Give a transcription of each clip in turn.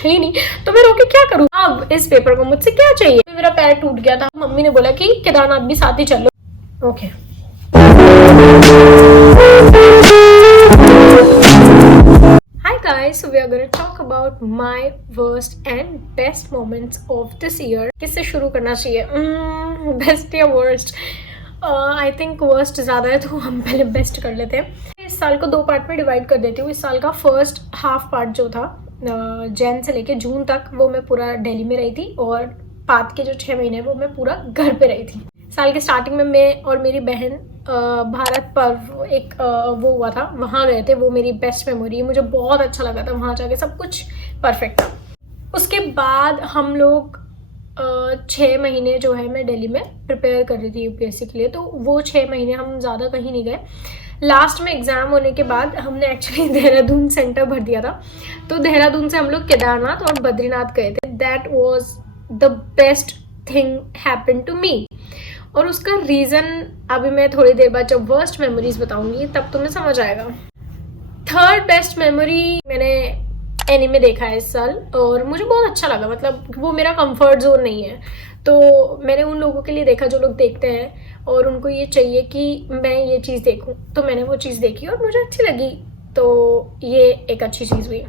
है ही नहीं, तो मैं रोके क्या करूँ। अब इस पेपर को मुझसे क्या चाहिए। मेरा पैर टूट गया था, मम्मी ने बोला कि केदारनाथ भी साथ ही चल लो। Okay guys, so we are going to talk about my worst and best moments of this year. किससे शुरू करना चाहिए, बेस्ट या वर्स्ट? आई थिंक वर्स्ट ज़्यादा है, तो हम पहले बेस्ट कर लेते हैं। इस साल को 2 पार्ट में डिवाइड कर देती हूँ। इस साल का फर्स्ट हाफ पार्ट जो था जैन से लेके जून तक, वो मैं पूरा दिल्ली में रही थी, और बाद के जो 6 महीने वो मैं पूरा घर पे रही थी। साल के स्टार्टिंग में मैं और मेरी बहन भारत पर्व एक वो हुआ था, वहाँ गए थे। वो मेरी बेस्ट मेमोरी है, मुझे बहुत अच्छा लगा था वहाँ जाके, सब कुछ परफेक्ट था। उसके बाद हम लोग 6 महीने जो है मैं दिल्ली में प्रिपेयर कर रही थी यूपीएससी के लिए, तो वो 6 महीने हम ज़्यादा कहीं नहीं गए। लास्ट में एग्ज़ाम होने के बाद हमने एक्चुअली देहरादून सेंटर भर दिया था, तो देहरादून से हम लोग केदारनाथ और बद्रीनाथ गए थे। That was the best thing happen to me. और उसका रीज़न अभी मैं थोड़ी देर बाद जब वर्स्ट मेमोरीज बताऊंगी तब तुम्हें समझ आएगा। थर्ड बेस्ट मेमोरी, मैंने एनीमे देखा है इस साल और मुझे बहुत अच्छा लगा। मतलब वो मेरा कंफर्ट जोन नहीं है, तो मैंने उन लोगों के लिए देखा जो लोग देखते हैं और उनको ये चाहिए कि मैं ये चीज़ देखूं, तो मैंने वो चीज़ देखी और मुझे अच्छी लगी, तो ये एक अच्छी चीज़ हुई।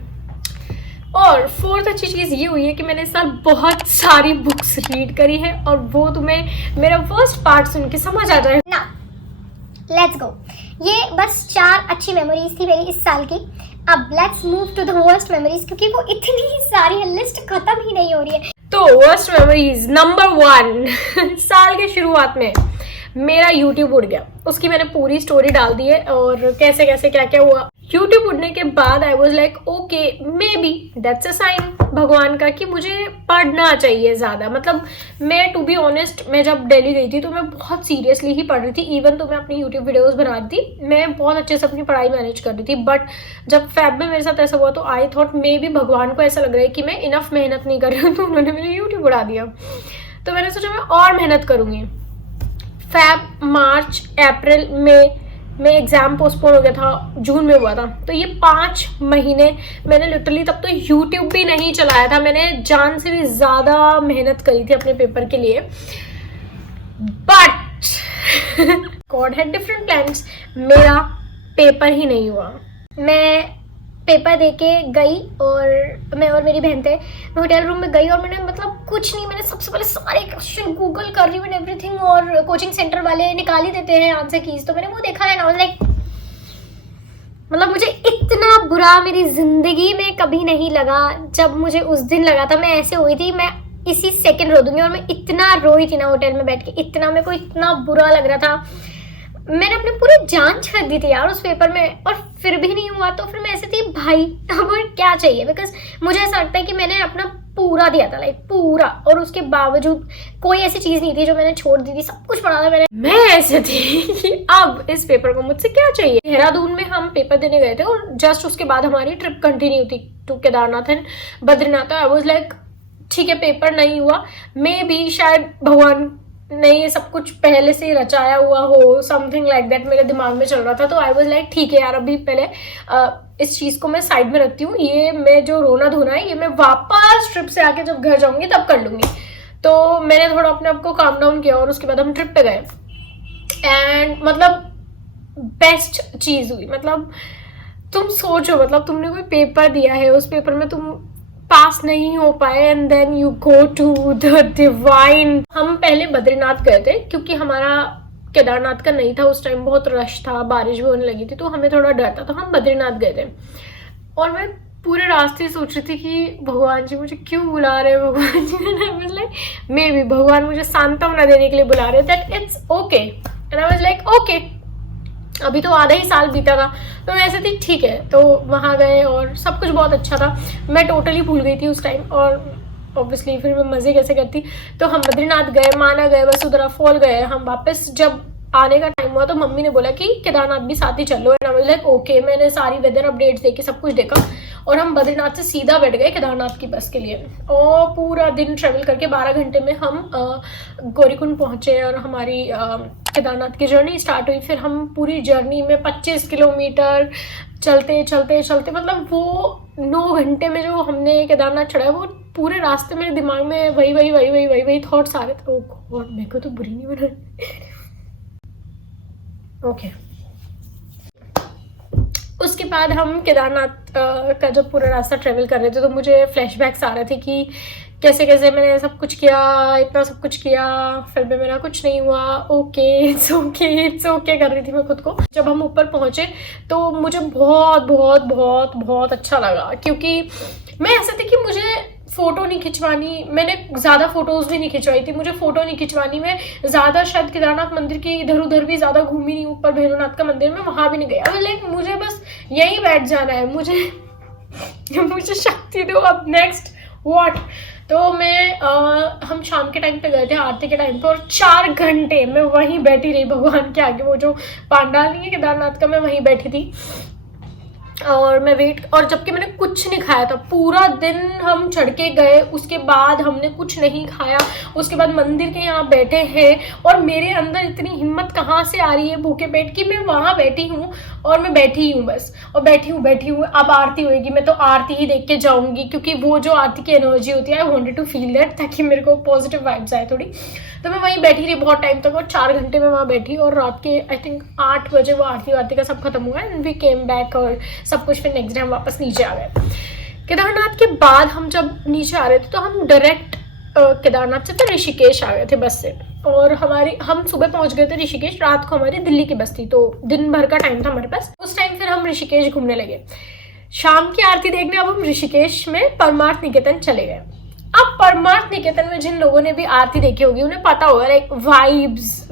और फोर्थ अच्छी चीज़ ये हुई है कि मैंने इस साल बहुत सारी बुक्स रीड करी है, और वो तुम्हें मेरा फर्स्ट पार्ट सुन के समझ आ जाए ना। Let's go. ये बस 4 अच्छी मेमोरीज थी मेरी इस साल की। अब let's move to the worst memories, क्योंकि वो इतनी सारी है, लिस्ट खत्म ही नहीं हो रही है। तो वर्स्ट मेमोरीज नंबर 1 साल के शुरुआत में मेरा YouTube उड़ गया। उसकी मैंने पूरी स्टोरी डाल दी है और कैसे कैसे क्या क्या हुआ। YouTube उड़ने के बाद I was like okay, maybe that's a sign भगवान का कि मुझे पढ़ना चाहिए ज़्यादा। मतलब मैं टू बी ऑनेस्ट, मैं जब दिल्ली गई थी तो मैं बहुत सीरियसली ही पढ़ रही थी। इवन तो मैं अपनी YouTube वीडियोस बना रही थी, मैं बहुत अच्छे से अपनी पढ़ाई मैनेज कर रही थी। बट जब फैब में मेरे साथ ऐसा हुआ तो आई थॉट मे बी भगवान को ऐसा लग रहा है कि मैं इनफ मेहनत नहीं कर रही हूँ, तो उन्होंने मेरे YouTube उड़ा दिया। तो मैंने सोचा मैं और मेहनत करूँगी। फैब, मार्च, अप्रैल में एग्ज़ाम पोस्टपोन हो गया था, जून में हुआ था। तो ये 5 महीने मैंने लिटरली, तब तो यूट्यूब भी नहीं चलाया था, मैंने जान से भी ज़्यादा मेहनत करी थी अपने पेपर के लिए। But God had different plans, मेरा पेपर ही नहीं हुआ। मैं पेपर देके गई और मैं और मेरी बहन थे, मैं होटल रूम में गई और मैंने मतलब कुछ नहीं, मैंने सबसे पहले सारे क्वेश्चन गूगल कर रही हूँ एंड एवरीथिंग, और कोचिंग सेंटर वाले निकाल ही देते हैं आंसर कीज, तो मैंने वो देखा है ना, लाइक मतलब मुझे इतना बुरा मेरी ज़िंदगी में कभी नहीं लगा। जब मुझे उस दिन लगा था मैं ऐसे हुई थी, मैं इसी सेकेंड रो दूंगी, और मैं इतना रोई थी ना होटल में बैठ के, इतना मेरे को इतना बुरा लग रहा था। मैंने अपनी पूरी जान छेड़ दी थी यार उस पेपर में, और फिर भी नहीं हुआ। तो फिर मैं ऐसे थी भाई अब क्या चाहिए, बिकॉज मुझे ऐसा लगता है कि मैंने अपना पूरा दिया था, लाइक पूरा, और उसके बावजूद कोई ऐसी चीज़ नहीं थी जो मैंने छोड़ दी थी, सब कुछ पढ़ा था मैंने। मैं ऐसे थी कि अब इस पेपर को मुझसे क्या चाहिए। देहरादून में हम पेपर देने गए थे और जस्ट उसके बाद हमारी ट्रिप कंटिन्यू थी to Kedarnath and Badrinath. I was like ठीक है, पेपर नहीं हुआ, मे बी शायद भगवान ने ये सब कुछ पहले से रचाया हुआ हो, समथिंग लाइक दैट मेरे दिमाग में चल रहा था। तो आई वॉज लाइक ठीक है यार, अभी पहले इस चीज़ को मैं साइड में रखती हूँ, ये मैं जो रोना धोना है ये मैं वापस ट्रिप से आके जब घर जाऊंगी तब कर लूँगी। तो मैंने थोड़ा अपने आप को काम डाउन किया और उसके बाद हम ट्रिप पे गए एंड मतलब बेस्ट चीज़ हुई। मतलब तुम सोचो, मतलब तुमने कोई पेपर दिया है, उस पेपर में तुम पास नहीं हो पाए and then you go to the divine. हम पहले बद्रीनाथ गए थे क्योंकि हमारा केदारनाथ का नहीं था उस टाइम, बहुत रश था, बारिश भी होने लगी थी, तो हमें थोड़ा डर था, तो हम बद्रीनाथ गए थे। और मैं पूरे रास्ते सोच रही थी कि भगवान जी मुझे क्यों बुला रहे हैं, भगवान जी लाइक मे बी भगवान मुझे सांत्वना देने के लिए बुला रहे हैं, that it's okay. And I was like okay, अभी तो आधा ही साल बीता था, तो मैं ऐसे थी ठीक है। तो वहाँ गए और सब कुछ बहुत अच्छा था, मैं टोटली भूल गई थी उस टाइम, और ऑब्वियसली फिर मैं मज़े कैसे करती। तो हम बद्रीनाथ गए, माना गए, वसुंधरा फॉल गए। हम वापस जब आने का टाइम हुआ तो मम्मी ने बोला कि केदारनाथ भी साथ ही चलो, and I was like okay. मैंने सारी वेदर अपडेट्स देखी, सब कुछ देखा, और हम बद्रीनाथ से सीधा बैठ गए केदारनाथ की बस के लिए। और पूरा दिन ट्रेवल करके 12 घंटे में हम गौरीकुंड पहुँचे और हमारी केदारनाथ की जर्नी स्टार्ट हुई। फिर हम पूरी जर्नी में 25 किलोमीटर चलते चलते चलते, मतलब वो 9 घंटे में जो हमने केदारनाथ चढ़ा है, वो पूरे रास्ते मेरे दिमाग में वही थॉट्स आ रहे थे। ओह गॉड, मेरे को तो बुरी नहीं बना। ओके, उसके बाद हम केदारनाथ का जब पूरा रास्ता ट्रेवल कर रहे थे तो मुझे फ्लैशबैक्स आ रहे थे कि कैसे कैसे मैंने सब कुछ किया, इतना सब कुछ किया, फिर भी मेरा कुछ नहीं हुआ। ओके, इट्स ओके कर रही थी मैं खुद को। जब हम ऊपर पहुंचे तो मुझे बहुत बहुत बहुत बहुत अच्छा लगा, क्योंकि मैं ऐसे थी कि मुझे फोटो नहीं खिंचवानी, मैंने ज़्यादा फोटोज भी नहीं खिंचवाई थी, मुझे फोटो नहीं खिंचवानी, मैं ज़्यादा शायद केदारनाथ मंदिर की इधर उधर भी ज़्यादा घूमी नहीं, ऊपर भैरवनाथ का मंदिर में वहाँ भी नहीं गया। लाइक मुझे बस यहीं बैठ जाना है, मुझे शक्ति दो, अब नेक्स्ट व्हाट। तो हम शाम के टाइम पे गए थे, आरती के टाइम पे, और 4 घंटे मैं वहीं बैठी रही भगवान के आगे। वो जो पांडाल नहीं है केदारनाथ का, मैं वहीं बैठी थी और मैं और जबकि मैंने कुछ नहीं खाया था। पूरा दिन हम चढ़ के गए, उसके बाद हमने कुछ नहीं खाया, उसके बाद मंदिर के यहाँ बैठे हैं, और मेरे अंदर इतनी हिम्मत कहाँ से आ रही है भूखे पेट की, मैं वहाँ बैठी हूँ और मैं बैठी हूँ बस, और बैठी हूँ। अब आरती होएगी, मैं तो आरती ही देख के जाऊँगी, क्योंकि वो जो आरती की एनर्जी होती है, I wanted to feel that, ताकि मेरे को पॉजिटिव वाइब्स आए थोड़ी। तो मैं वहीं बैठी रही बहुत टाइम तक, और 4 घंटे में वहाँ बैठी, और रात के आई थिंक 8 बजे वो आरती का सब खत्म हुआ, एंड वी केम बैक, और सब कुछ। फिर नेक्स्ट डे हम वापस नीचे आ गए। केदारनाथ के बाद हम जब नीचे आ रहे थे तो हम डायरेक्ट केदारनाथ से तो ऋषिकेश आ गए थे बस से, और हम सुबह पहुंच गए थे ऋषिकेश, रात को हमारी दिल्ली की बस थी, तो दिन भर का टाइम था हमारे पास। उस टाइम फिर हम ऋषिकेश घूमने लगे, शाम की आरती देखने। अब हम ऋषिकेश में परमार्थ निकेतन चले गए। अब परमार्थ निकेतन में जिन लोगों ने भी आरती देखी होगी उन्हें पता होगा, लाइक वाइब्स।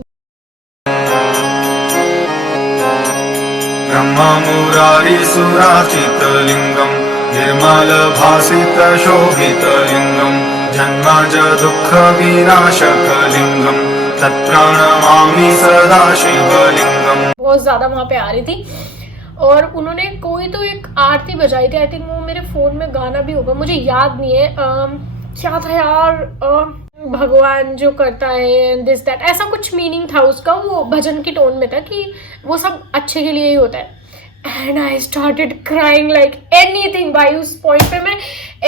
ब्रह्ममुरारिसुराचितलिङ्गं निर्मलभासितशोभितलिङ्गं जन्मज दुःखविनाशकलिङ्गं तत्प्रणमामि सदा शिवलिङ्गम्। बहुत ज्यादा वहां पे आ रही थी, और उन्होंने कोई तो एक आरती बजाई थी, आई थिंक वो मेरे फोन में गाना भी होगा, मुझे याद नहीं है क्या था यार, भगवान जो करता है दिस दैट, ऐसा कुछ मीनिंग था उसका, वो भजन की टोन में था कि वो सब अच्छे के लिए ही होता है। And I started crying like anything भाई। उस पॉइंट पे मैं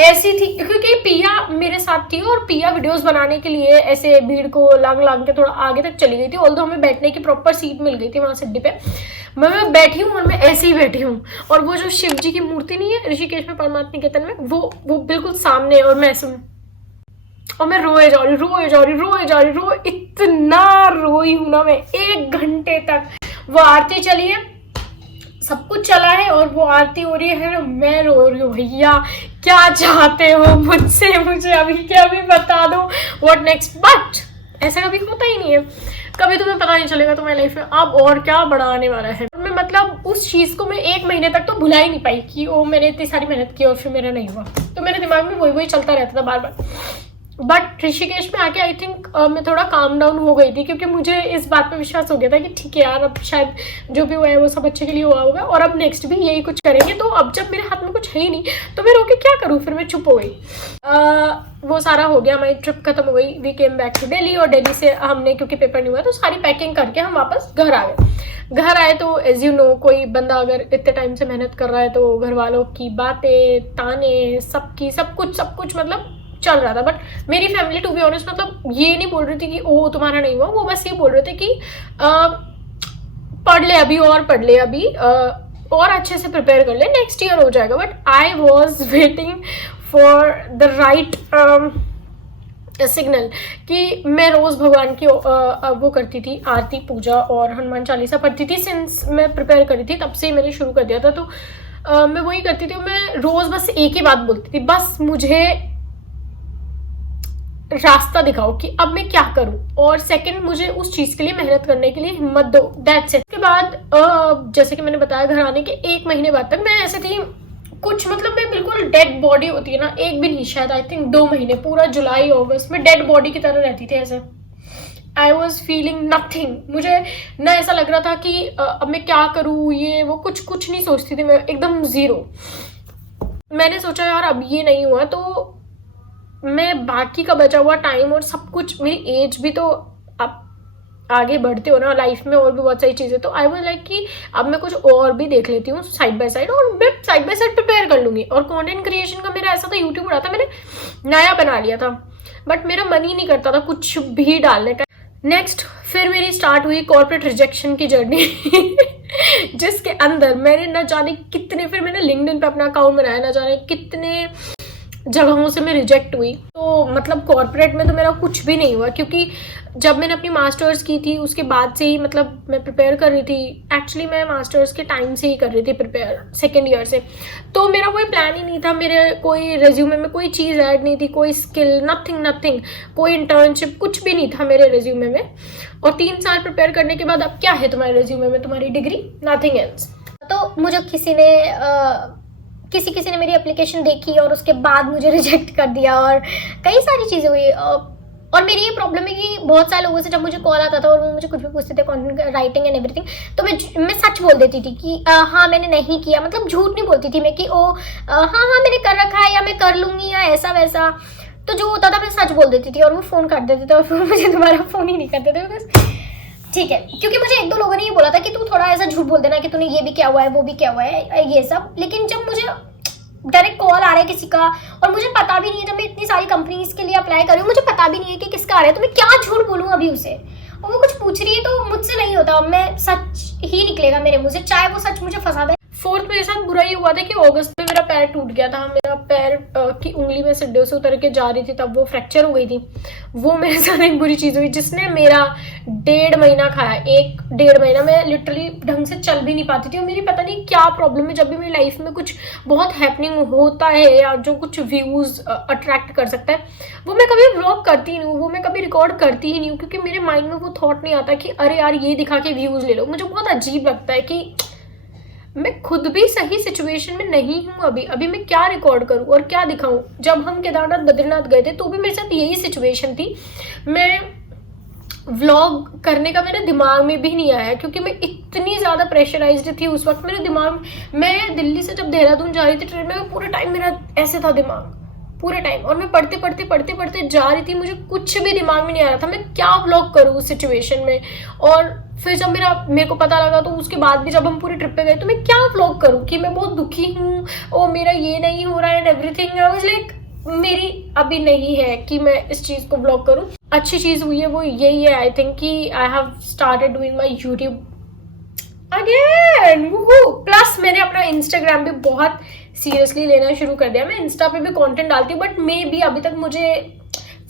ऐसी थी, क्योंकि पिया मेरे साथ थी, और पिया वीडियोस बनाने के लिए ऐसे भीड़ को लांग के थोड़ा आगे तक चली गई थी, ऑल्दो हमें बैठने की प्रॉपर सीट मिल गई थी वहां सिड्डी पे। मैं बैठी हूँ और मैं ऐसे ही बैठी हूँ, और वो जो शिव जी की मूर्ति नहीं है ऋषिकेश में परमार्थ निकेतन में, वो बिल्कुल सामने है, और मैं रोए जा रही, इतना रोई हूं ना मैं। 1 घंटे तक वो आरती चली है, सब कुछ चला है, और वो आरती हो रही है ना, मैं रो रही हूँ। भैया क्या चाहते हो मुझसे, मुझे अभी के अभी बता दो व्हाट नेक्स्ट। बट ऐसा कभी होता ही नहीं है, कभी तुम्हें पता नहीं चलेगा तुम्हारी लाइफ में अब और क्या बड़ा आने वाला है। मैं मतलब उस चीज को मैं 1 महीने तक तो भुला ही नहीं पाई कि ओ मैंने इतनी सारी मेहनत की और फिर मेरा नहीं हुआ, तो मेरे दिमाग में वही चलता रहता था बार बार। बट ऋषिकेश में आके आई थिंक मैं थोड़ा काम डाउन हो गई थी, क्योंकि मुझे इस बात पे विश्वास हो गया था कि ठीक है यार, अब शायद जो भी हुआ है वो सब अच्छे के लिए हुआ होगा, और अब नेक्स्ट भी यही कुछ करेंगे। तो अब जब मेरे हाथ में कुछ है ही नहीं तो मैं रोके क्या करूँ, फिर मैं चुप हो गई। वो सारा हो गया, हमारी ट्रिप खत्म हो गई, we came back to Delhi, और दिल्ली से हमने, क्योंकि पेपर नहीं हुआ, तो सारी पैकिंग करके हम वापस घर आ गए। घर आए तो एज यू नो, कोई बंदा अगर इतने टाइम से मेहनत कर रहा है तो घर वालों की बातें, ताने, सब कुछ मतलब चल रहा था। बट मेरी फैमिली टू बी ऑनेस्ट मतलब ये नहीं बोल रही थी कि ओ तुम्हारा नहीं हुआ, वो बस ये बोल रहे थे कि पढ़ ले अभी, और पढ़ ले अभी, और अच्छे से प्रिपेयर कर ले, नेक्स्ट ईयर हो जाएगा। But I was waiting for the write signal कि मैं रोज भगवान की वो करती थी, आरती, पूजा और हनुमान चालीसा पढ़ती थी। सिंस मैं प्रिपेयर करी थी तब से ही मैंने शुरू कर दिया था, तो मैं वही करती थी। मैं रोज बस एक ही बात बोलती थी, बस मुझे रास्ता दिखाओ कि अब मैं क्या करूं, और सेकंड मुझे उस चीज के लिए मेहनत करने के लिए हिम्मत दो, दैट्स इट। उसके बाद जैसे कि मैंने बताया, घर आने के 1 महीने बाद तक मैं ऐसे थी, कुछ मतलब मैं बिल्कुल डेड बॉडी होती है ना, एक भी नहीं, शायद आई थिंक 2 महीने, पूरा जुलाई अगस्त में डेड बॉडी की तरह रहती थी ऐसे। आई वॉज फीलिंग नथिंग, मुझे ना ऐसा लग रहा था कि अब मैं क्या करूँ, ये वो कुछ नहीं सोचती थी मैं, एकदम जीरो। मैंने सोचा यार अब ये नहीं हुआ तो मैं बाकी का बचा हुआ टाइम और सब कुछ, मेरी एज भी तो आगे बढ़ते हो ना लाइफ में और भी बहुत सारी चीज़ें, तो आई वाज लाइक कि अब मैं कुछ और भी देख लेती हूँ साइड बाय साइड, और मैं साइड बाय साइड प्रिपेयर कर लूँगी। और कंटेंट क्रिएशन का मेरा ऐसा था, यूट्यूब उड़ा था, मैंने नया बना लिया था, बट मेरा मन ही नहीं करता था कुछ भी डालने का। नेक्स्ट फिर मेरी स्टार्ट हुई कॉर्पोरेट रिजेक्शन की जर्नी जिसके अंदर मैंने न जाने कितने, फिर मैंने लिंक्डइन पे अपना अकाउंट बनाया, न जाने कितने जगहों से मैं रिजेक्ट हुई। तो मतलब कॉर्पोरेट में तो मेरा कुछ भी नहीं हुआ, क्योंकि जब मैंने अपनी मास्टर्स की थी उसके बाद से ही मतलब मैं प्रिपेयर कर रही थी। एक्चुअली मैं मास्टर्स के टाइम से ही कर रही थी प्रिपेयर, सेकेंड ईयर से। तो मेरा कोई प्लान ही नहीं था, मेरे कोई रेज्यूमे में कोई चीज़ ऐड नहीं थी, कोई स्किल, नथिंग, कोई इंटर्नशिप, कुछ भी नहीं था मेरे रेज्यूमे में। और 3 साल प्रिपेयर करने के बाद अब क्या है तुम्हारे रेज्यूमे में? तुम्हारी डिग्री, नथिंग एल्स। तो मुझे किसी ने मेरी एप्लीकेशन देखी और उसके बाद मुझे रिजेक्ट कर दिया, और कई सारी चीज़ें हुई। और मेरी ये प्रॉब्लम है कि बहुत सारे लोगों से जब मुझे कॉल आता था और वो मुझे कुछ भी पूछते थे कंटेंट राइटिंग एंड एवरीथिंग, तो मैं सच बोल देती थी कि हाँ मैंने नहीं किया, मतलब झूठ नहीं बोलती थी मैं कि हाँ मैंने कर रखा है या मैं कर लूँगी या ऐसा वैसा। तो जो होता था मैं सच बोल देती थी और वो फ़ोन कर देते थे और फिर मुझे दोबारा फ़ोन ही नहीं करते थे बस। ठीक है, क्योंकि मुझे 1-2 लोगों ने ये बोला था कि तू थोड़ा ऐसा झूठ बोल देना कि तूने ये भी किया हुआ है, वो भी किया हुआ है, ये सब। लेकिन जब मुझे डायरेक्ट कॉल आ रहा है किसी का और मुझे पता भी नहीं है, जब मैं इतनी सारी कंपनीज के लिए अप्लाई कर रही हूँ, मुझे पता भी नहीं है कि किसका आ रहा है, तो मैं क्या झूठ बोलूँ अभी उसे। और वो कुछ पूछ रही है तो मुझसे नहीं होता, मैं सच ही निकलेगा मेरे मुंह से, चाहे वो सच मुझे फंसा दे। 4th मेरे साथ बुरा ही हुआ था कि अगस्त में मेरा पैर टूट गया था। मेरा पैर की उंगली में सिड्डे से उतर के जा रही थी, तब वो फ्रैक्चर हो गई थी। वो मेरे साथ एक बुरी चीज़ हुई जिसने मेरा 1.5 महीना खाया। 1-1.5 महीना मैं लिटरली ढंग से चल भी नहीं पाती थी। और मेरी पता नहीं क्या प्रॉब्लम है, जब भी मेरी लाइफ में कुछ बहुत हैपनिंग होता है या जो कुछ व्यूज़ अट्रैक्ट कर सकता है, वो मैं कभी व्लॉग करती नहीं हूँ, वो मैं कभी रिकॉर्ड करती ही नहीं हूँ, क्योंकि मेरे माइंड में वो थॉट नहीं आता कि अरे यार ये दिखा के व्यूज़ ले लो। मुझे बहुत अजीब लगता है कि मैं खुद भी सही सिचुएशन में नहीं हूँ अभी मैं क्या रिकॉर्ड करूँ और क्या दिखाऊँ। जब हम केदारनाथ बद्रीनाथ गए थे तो भी मेरे साथ यही सिचुएशन थी। मैं व्लॉग करने का मेरे दिमाग में भी नहीं आया, क्योंकि मैं इतनी ज़्यादा प्रेशराइज्ड थी उस वक्त। मेरे दिमाग, मैं दिल्ली से जब देहरादून जा रही थी ट्रेन में, पूरे टाइम मेरा ऐसे था दिमाग, पूरे टाइम। और मैं पढ़ते जा रही थी, मुझे कुछ भी दिमाग में नहीं आ रहा था मैं क्या व्लॉग करूँ उस सिचुएशन में। और फिर जब मेरे को पता लगा, तो उसके बाद भी जब हम पूरी ट्रिप पे गए, तो मैं क्या व्लॉग करूँ कि मैं बहुत दुखी हूँ और मेरा ये नहीं हो रहा है and everything. I was like मेरी अभी नहीं है कि मैं इस चीज़ को व्लॉग करूँ। अच्छी चीज़ हुई है वो यही है, आई थिंक, कि I have started doing my YouTube again. Plus मैंने अपना इंस्टाग्राम भी बहुत सीरियसली लेना शुरू कर दिया। मैं इंस्टा पे भी कंटेंट डालती हूँ, बट मे भी अभी तक मुझे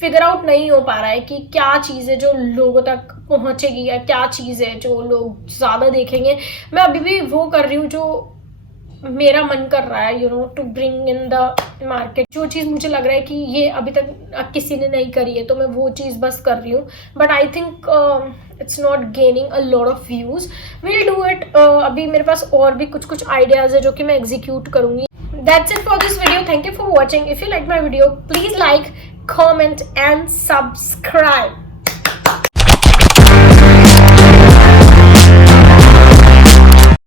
फिगर आउट नहीं हो पा रहा है कि क्या चीज़ है जो लोगों तक पहुँचेगी या क्या चीज़ है जो लोग ज़्यादा देखेंगे। मैं अभी भी वो कर रही हूँ जो मेरा मन कर रहा है, to bring in the market. जो चीज़ मुझे लग रहा है कि ये अभी तक किसी ने नहीं करी है, तो मैं वो चीज़ बस कर रही हूँ। But I think it's not gaining a lot of views, will do it. अभी मेरे पास और भी कुछ आइडियाज़ है जो कि मैं एग्जीक्यूट करूँगी। That's it for this video. Thank you for watching. If you like my video, please like, comment and subscribe.